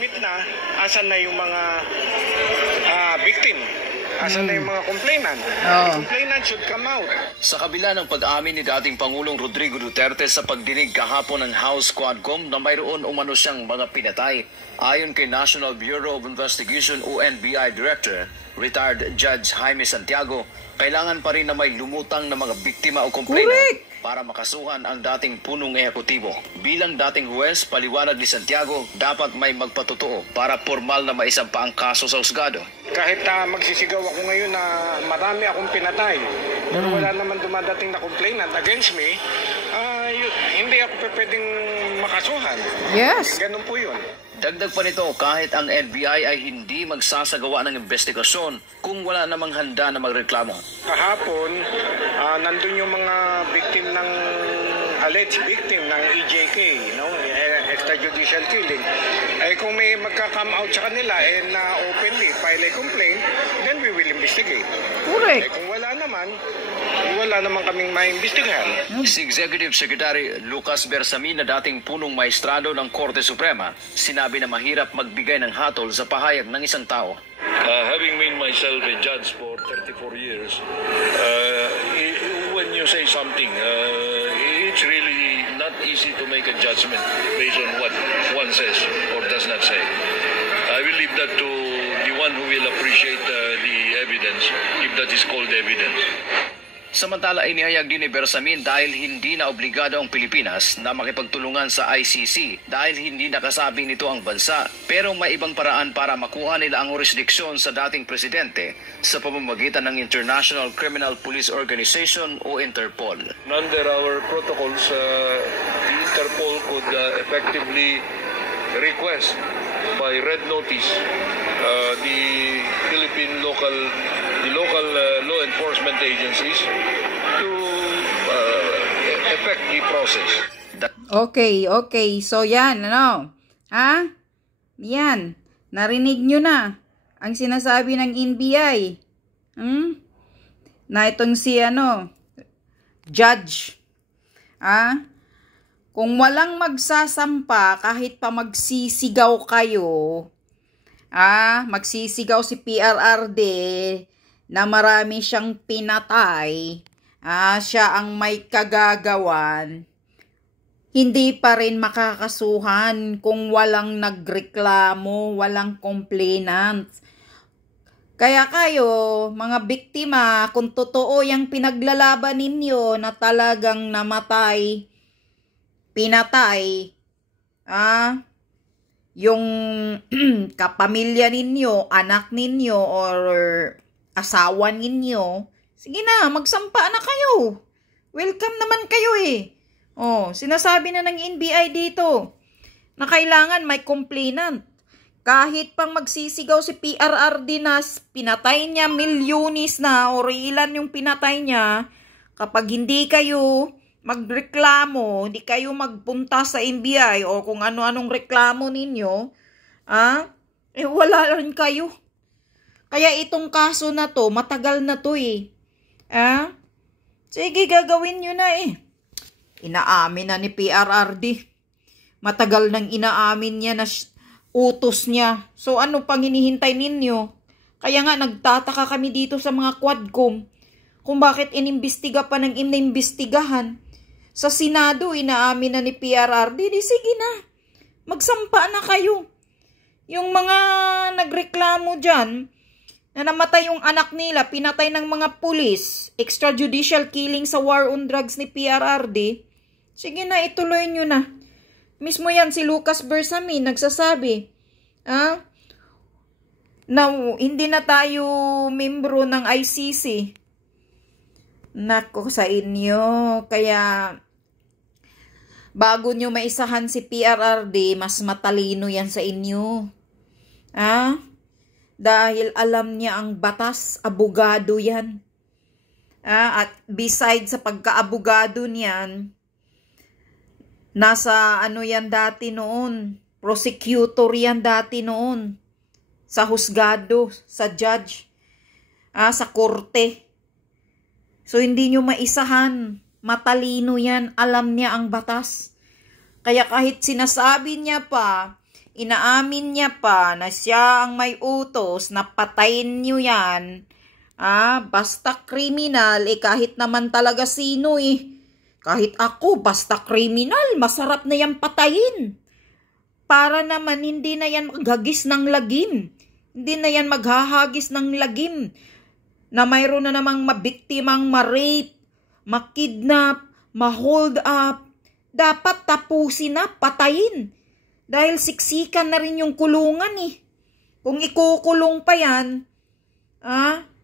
na-admit na, asan na yung mga victim? Asan na yung mga complainant? Complainant should come out. Sa kabila ng pag-amin ni dating Pangulong Rodrigo Duterte sa pagdinig kahapon ng House Quadcom na mayroon umano siyang mga pinatay, ayon kay National Bureau of Investigation o NBI Director, retired Judge Jaime Santiago, kailangan pa rin na may lumutang na mga biktima o complainant para makasuhan ang dating punong ehekutibo. Bilang dating huwes, paliwanag ni Santiago, dapat may magpatotoo para formal na maisampa ang kaso sa husgado. Kahit magsisigaw ako ngayon na marami akong pinatay, pero wala naman dumadating na complainant against me, hindi ako pwedeng makasuhan. Yes. Ganun po yun. Dagdag pa nito, kahit ang NBI ay hindi magsasagawa ng investigasyon kung wala namang handa na magreklamo. Kahapon, nandun yung mga victim ng alleged victim ng EJK, extrajudicial killing. Kung may magka-come out sa kanila na openly file a complaint, then we will investigate. Correct. Kung wala naman kaming maimbestigahan. Si Executive Secretary Lucas Bersamin na dating punong maestrado ng Korte Suprema, sinabi na mahirap magbigay ng hatol sa pahayag ng isang tao. Having made myself a judge for 34 years, when you say something, it's really not easy to make a judgment based on what one says or does not say. I will leave that to the one who will appreciate the evidence, if that is called evidence. Samantala, inihayag din ni Bersamin dahil hindi na obligado ang Pilipinas na makipagtulungan sa ICC dahil hindi nakasabing nito ang bansa. Pero may ibang paraan para makuha nila ang jurisdiksyon sa dating presidente sa pamamagitan ng International Criminal Police Organization o Interpol. Under our protocols, the Interpol could effectively request by red notice the Philippine local law enforcement agencies to effect the process. Okay. So yan, Yan. Narinig nyo na ang sinasabi ng NBI. Na itong si judge. Kung walang magsasampa, kahit pa magsisigaw kayo, magsisigaw si PRRD na marami siyang pinatay, siya ang may kagagawan, hindi pa rin makakasuhan kung walang nagreklamo, walang complainant. Kaya kayo, mga biktima, kung totoo yung pinaglalaban ninyo na talagang namatay, pinatay, yung kapamilya ninyo, anak ninyo, or asawa ninyo, sige na, magsampa na kayo. Welcome naman kayo sinasabi na ng NBI dito na kailangan may complainant. Kahit pang magsisigaw si PRRD na pinatay niya milyones na or ilan yung pinatay niya, kapag hindi kayo magreklamo, hindi kayo magpunta sa NBI o kung ano-anong reklamo ninyo, wala rin kayo. Kaya itong kaso na to, matagal na to Sige, gagawin nyo na Inaamin na ni PRRD. Matagal nang inaamin niya na utos niya. So ano pang hinihintay ninyo? Kaya nga nagtataka kami dito sa mga Quadcom kung bakit inimbestiga pa ng inimbestigahan. Sa Senado, inaamin na ni PRRD. Di sige na, magsampa na kayo. Yung mga nagreklamo dyan, na namatay yung anak nila, pinatay ng mga pulis, extrajudicial killing sa war on drugs ni PRRD, sige na, ituloy nyo na. Mismo yan si Lucas Bersamin nagsasabi, na hindi na tayo membro ng ICC. Nako sa inyo, kaya bago nyo maisahan si PRRD, mas matalino yan sa inyo. Dahil alam niya ang batas, abogado yan. At besides sa pagka-abogado niyan, nasa yan dati noon, prosecutor yan dati noon, sa husgado, sa judge, sa korte. So hindi nyo maisahan, matalino yan, alam niya ang batas. Kaya kahit sinasabi niya pa, inaamin niya pa na siya ang may utos na patayin niyo yan. Basta kriminal, kahit naman talaga sino Kahit ako, basta kriminal, masarap na yan patayin. Para naman hindi na yan maghagis ng lagim. Hindi na yan maghahagis ng lagim. Na mayroon na namang mabiktimang ma-rape, ma-kidnap, ma-hold up. Dapat tapusin na, patayin. Dahil siksikan na rin yung kulungan Kung ikukulong pa yan,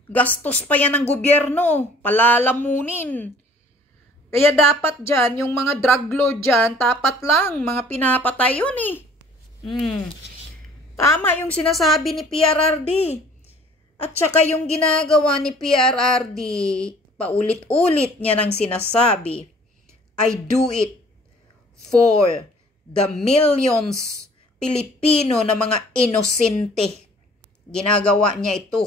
gastos pa yan ng gobyerno, palalamunin. Kaya dapat dyan, yung mga drug lord dyan, tapat lang, mga pinapatay yun Tama yung sinasabi ni PRRD. At saka yung ginagawa ni PRRD, paulit-ulit niya nang sinasabi, I do it for the millions Pilipino na mga inosente. Ginagawa niya ito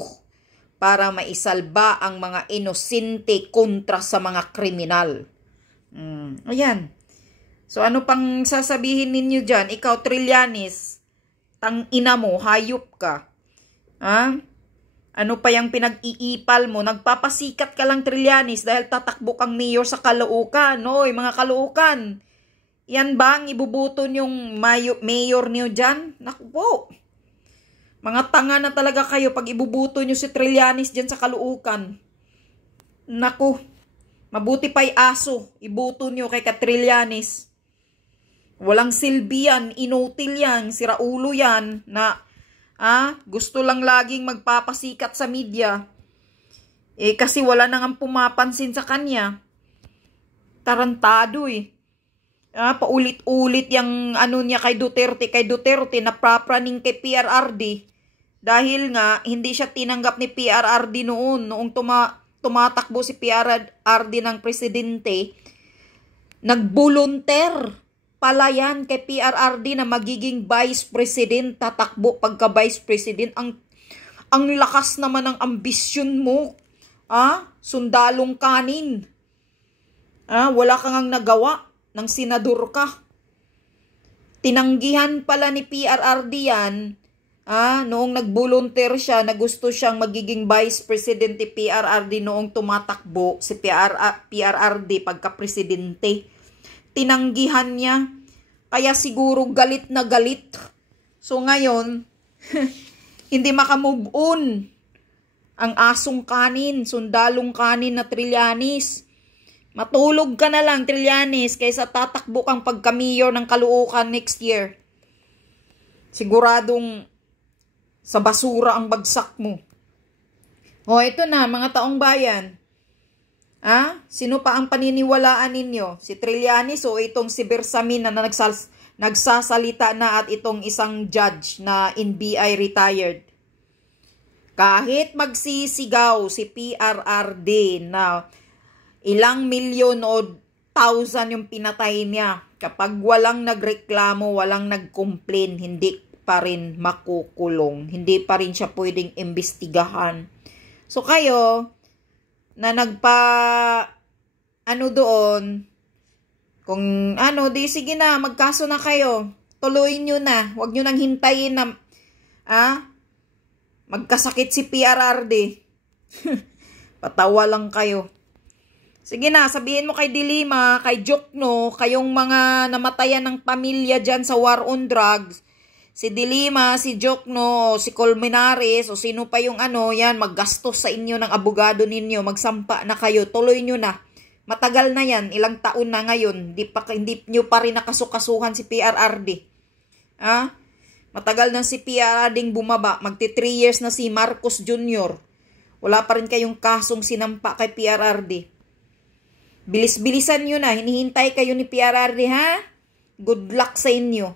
para maisalba ang mga inosente kontra sa mga kriminal. Ayan. So ano pang sasabihin ninyo dyan? Ikaw, Trillanes, tang-ina mo, hayop ka. Ano pa yung pinag-iipal mo? Nagpapasikat ka lang, Trillanes, dahil tatakbo kang mayor sa Caloocan. Oy, mga Caloocan. Yan ba ang ibubuton yung mayor niyo dyan? Naku po. Mga tanga na talaga kayo pag ibubuto nyo si Trillanes dyan sa Caloocan. Naku. Mabuti pa'y aso. Ibuto nyo kay Trillanes. Walang silbi yan. Inutil yan. Siraulo yan. Na gusto lang laging magpapasikat sa media. Kasi wala nang pumapansin sa kanya. Tarantado paulit-ulit yung niya kay Duterte na prapraning kay PRRD dahil nga hindi siya tinanggap ni PRRD noong tumatakbo si PRRD ng presidente. Nagbolunteer pala yan kay PRRD na magiging vice president, tatakbo pagka vice president. Ang lakas naman ng ambisyon mo. Sundalong kanin. Wala kang nagawa ng senador ka. Tinanggihan pala ni PRRD yan, noong nag-volunteer siya na gusto siyang magiging vice president ni PRRD noong tumatakbo si PRRD pagka-presidente. Tinanggihan niya. Kaya siguro galit na galit. So ngayon, hindi makamove on ang asong kanin, sundalong kanin na Trillanes. Matulog ka na lang, Trillanes, kaysa tatakbo kang pagka-mayor ng Caloocan next year. Siguradong sa basura ang bagsak mo. Ito na, mga taong bayan. Sino pa ang paniniwalaan ninyo? Si Trillanes o itong si Bersamin na nagsasalita na at itong isang judge na NBI retired? Kahit magsisigaw si PRRD na ilang milyon o thousand yung pinatay niya, kapag walang nagreklamo, walang nagcomplain, hindi pa rin makukulong. Hindi pa rin siya pwedeng imbestigahan. So kayo, na doon, kung di sige na, magkaso na kayo. Tuloy nyo na. Huwag nyo nang hintayin na, magkasakit si PRRD. Patawa lang kayo. Sige na, sabihin mo kay Dilima, kay Jokno, kayong mga namatayan ng pamilya dyan sa war on drugs, si Dilima, si Jokno, si Colmenares, o sino pa yung yan, maggastos sa inyo ng abogado ninyo, magsampa na kayo, tuloy nyo na. Matagal na yan, ilang taon na ngayon, hindi nyo pa rin nakasukasuhan si PRRD. Matagal na si PRRD bumaba, magti 3 years na si Marcos Jr. Wala pa rin kayong kasong sinampa kay PRRD. Bilis-bilisan nyo na. Hinihintay kayo ni PRRD, Good luck sa inyo.